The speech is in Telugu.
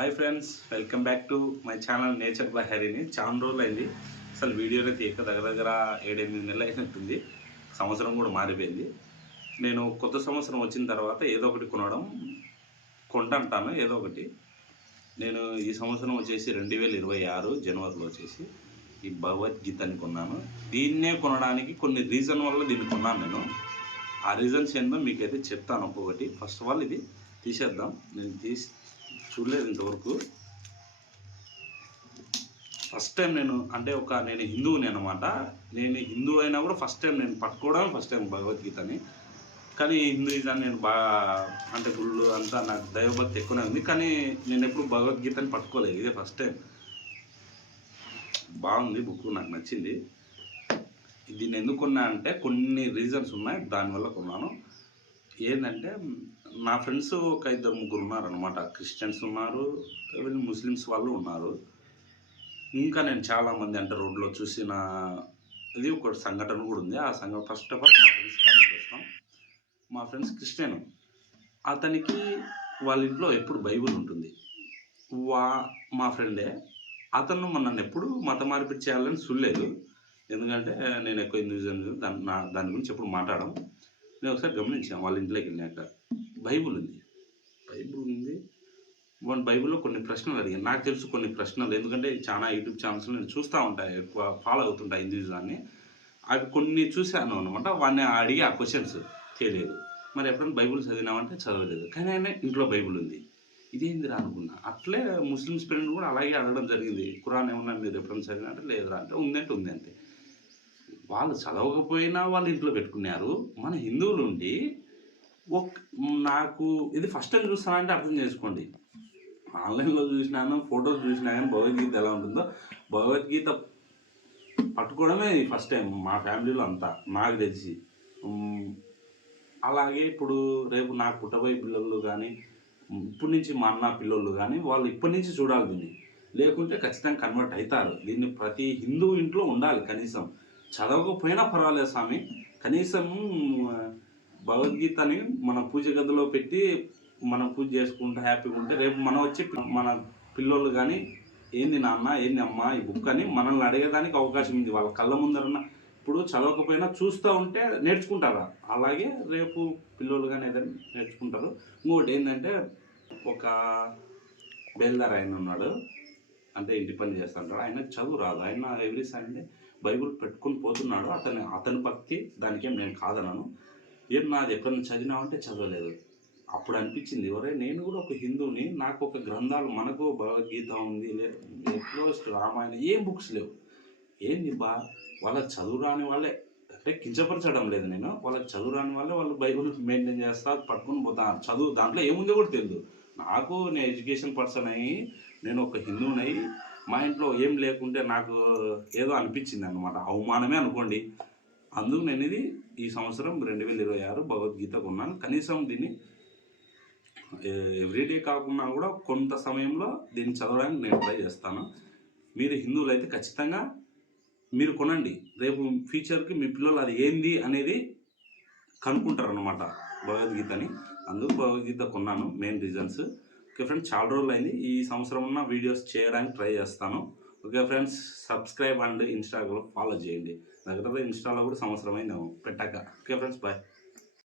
Hi friends welcome back to my channel nature by Harini చాలా రోజులు అయింది. అసలు వీడియోలో తీయక దగ్గర దగ్గర ఏడెనిమిది నెలలు అయినట్టుంది. సంవత్సరం కూడా మారిపోయింది. నేను కొత్త సంవత్సరం వచ్చిన తర్వాత ఏదో ఒకటి కొనడం కొంటాను ఏదో ఒకటి. నేను ఈ సంవత్సరం వచ్చేసి రెండు వేల ఇరవై ఆరు జనవరిలో వచ్చేసి ఈ భగవద్గీతని కొన్నాను. దీన్నే కొనడానికి కొన్ని రీజన్ వల్ల దీన్ని కొన్నాను నేను. ఆ రీజన్స్ ఏందో మీకైతే చెప్తాను ఒక్కొక్కటి. ఫస్ట్ ఆఫ్ ఆల్ ఇది తీసేద్దాం. నేను తీసి చూడలేదు ఇంతవరకు. ఫస్ట్ టైం నేను అంటే ఒక నేను హిందువుని అనమాట నేను హిందూ అయినా కూడా ఫస్ట్ టైం నేను పట్టుకోవడం ఫస్ట్ టైం భగవద్గీతని. కానీ హిందూయిజాన్ని నేను బాగా అంటే గుళ్ళు అంతా నాకు దైవభక్తి ఎక్కువనే ఉంది. కానీ నేను ఎప్పుడు భగవద్గీతని పట్టుకోలేదు. ఇదే ఫస్ట్ టైం బాగుంది బుక్ నాకు నచ్చింది. దీన్ని ఎందుకున్నా అంటే కొన్ని రీజన్స్ ఉన్నాయి. దానివల్ల కొన్నాను. ఏంటంటే నా ఫ్రెండ్స్ ఒక ఇద్దరు ముగ్గురు ఉన్నారు అనమాట క్రిస్టియన్స్ ఉన్నారు ముస్లిమ్స్ వాళ్ళు ఉన్నారు. ఇంకా నేను చాలామంది అంటే రోడ్లో చూసిన ఇది ఒక సంఘటన కూడా ఉంది. ఆ సంఘటన ఫస్ట్ ఆఫ్ ఆల్ మా ఫ్రెండ్స్ కానీ చూస్తాం మా ఫ్రెండ్స్ క్రిస్టియన్. అతనికి వాళ్ళ ఇంట్లో ఎప్పుడు బైబిల్ ఉంటుంది. వా మా ఫ్రెండే. అతను నన్ను ఎప్పుడు మత మార్పిడి చేయాలని చూడలేదు. ఎందుకంటే నేను ఎక్కువ హిందూజం దాని నా దాని గురించి ఎప్పుడు మాట్లాడడం నేను ఒకసారి గమనించాను వాళ్ళ ఇంట్లోకి వెళ్ళాక. బైబుల్ ఉంది. బైబుల్ ఉంది. వన్ బైబిల్లో కొన్ని ప్రశ్నలు అడిగాను నాకు తెలుసు కొన్ని ప్రశ్నలు. ఎందుకంటే చాలా యూట్యూబ్ ఛానల్స్లో నేను చూస్తూ ఉంటాను ఎక్కువ ఫాలో అవుతుంటా ఇండివిజువల్ని అవి కొన్ని చూశాను అనమాట వాడిని అడిగి ఆ క్వశ్చన్స్ తెలియదు మరి ఎప్పుడైనా బైబిల్ చదివినామంటే చదవలేదు. కానీ ఆయన ఇంట్లో బైబిల్ ఉంది. ఇదేంది అనుకున్నా. అట్లే ముస్లిమ్స్ పిల్లలు కూడా అలాగే అడగడం జరిగింది. కురాన్ ఏమన్నా మీరు ఎప్పుడైనా చదివినా అంటే లేదురా అంటే ఉందంటే ఉంది అంతే. వాళ్ళు చదవకపోయినా వాళ్ళు ఇంట్లో పెట్టుకున్నారు. మన హిందువులు ఉండి ఓకే నాకు ఇది ఫస్ట్ టైం చూస్తానంటే అర్థం చేసుకోండి. ఆన్లైన్లో చూసినాను ఫొటోస్ చూసినా కానీ భగవద్గీత ఎలా ఉంటుందో భగవద్గీత పట్టుకోవడమే ఫస్ట్ టైం మా ఫ్యామిలీలో అంతా నాకు తెలిసి. అలాగే ఇప్పుడు రేపు నాకు పుట్టబోయే పిల్లలు కానీ ఇప్పటి నుంచి మా అన్న పిల్లలు కానీ వాళ్ళు ఇప్పటి నుంచి చూడాలి దీన్ని. లేకుంటే ఖచ్చితంగా కన్వర్ట్ అవుతారు దీన్ని ప్రతి హిందూ ఇంట్లో ఉండాలి కనీసం. చదవకపోయినా పర్వాలేదు స్వామి. కనీసం భగవద్గీతని మన పూజ గదిలో పెట్టి మనం పూజ చేసుకుంటా హ్యాపీగా ఉంటే రేపు మనం వచ్చి మన పిల్లోళ్ళు కానీ ఏంది నాన్న ఏంది అమ్మ ఈ బుక్ అని మనల్ని అడిగేదానికి అవకాశం ఉంది. వాళ్ళ కళ్ళ ముందరన్న ఇప్పుడు చదవకపోయినా చూస్తూ ఉంటే నేర్చుకుంటారా? అలాగే రేపు పిల్లోళ్ళు కానీ ఏదైనా నేర్చుకుంటారు. ఇంకోటి ఏంటంటే ఒక బేల్దార్ ఆయన ఉన్నాడు. అంటే ఇంటి పని చేస్తుంటాడు. ఆయన చదువు రాదు. ఆయన ఎవ్రీ సండే బైబిల్ పెట్టుకుని పోతున్నాడు. అతని అతని భక్తి దానికేం నేను కాదనను. ఏం నాది ఎప్పుడైనా చదివినావంటే చదవలేదు. అప్పుడు అనిపించింది ఒరే నేను కూడా ఒక హిందువుని నాకు ఒక గ్రంథాలు మనకు భగవద్గీత ఉంది లేదు ఎట్లో రామాయణ ఏం బుక్స్ లేవు. ఏంది బా వాళ్ళకి చదువు రాని వాళ్ళే అంటే కించపరచడం లేదు నేను వాళ్ళకి చదువు రాని వాళ్ళే వాళ్ళు బైబిల్ మెయింటైన్ చేస్తా పట్టుకుని పోతా. చదువు దాంట్లో ఏముందో కూడా తెలియదు. నాకు నేను ఎడ్యుకేషన్ పర్సన్ అయ్యి నేను ఒక హిందువునై మా ఇంట్లో ఏం లేకుంటే నాకు ఏదో అనిపించింది అనమాట అవమానమే అనుకోండి. అందుకు నేను ఇది ఈ సంవత్సరం రెండు వేల ఇరవై ఆరు భగవద్గీత కొన్నాను. కనీసం దీన్ని ఎవ్రీడే కాకుండా కూడా కొంత సమయంలో దీన్ని చదవడానికి నేను ట్రై చేస్తాను. మీరు హిందువులు అయితే ఖచ్చితంగా మీరు కొనండి. రేపు ఫ్యూచర్కి మీ పిల్లలు అది ఏంది అనేది కనుక్కుంటారు అనమాట భగవద్గీతని. అందుకు భగవద్గీత కొన్నాను మెయిన్ రీజన్స్ ఓకే ఫ్రెండ్స్ చాలా రోజులు అయింది ఈ సంవత్సరం ఉన్న వీడియోస్ చేయడానికి ట్రై చేస్తాను. Okay friends subscribe and Instagram follow చేయండి. దగ్గర ఇన్స్టాలో కూడా సంవత్సరం అయింది పెట్టాక. Okay friends bye.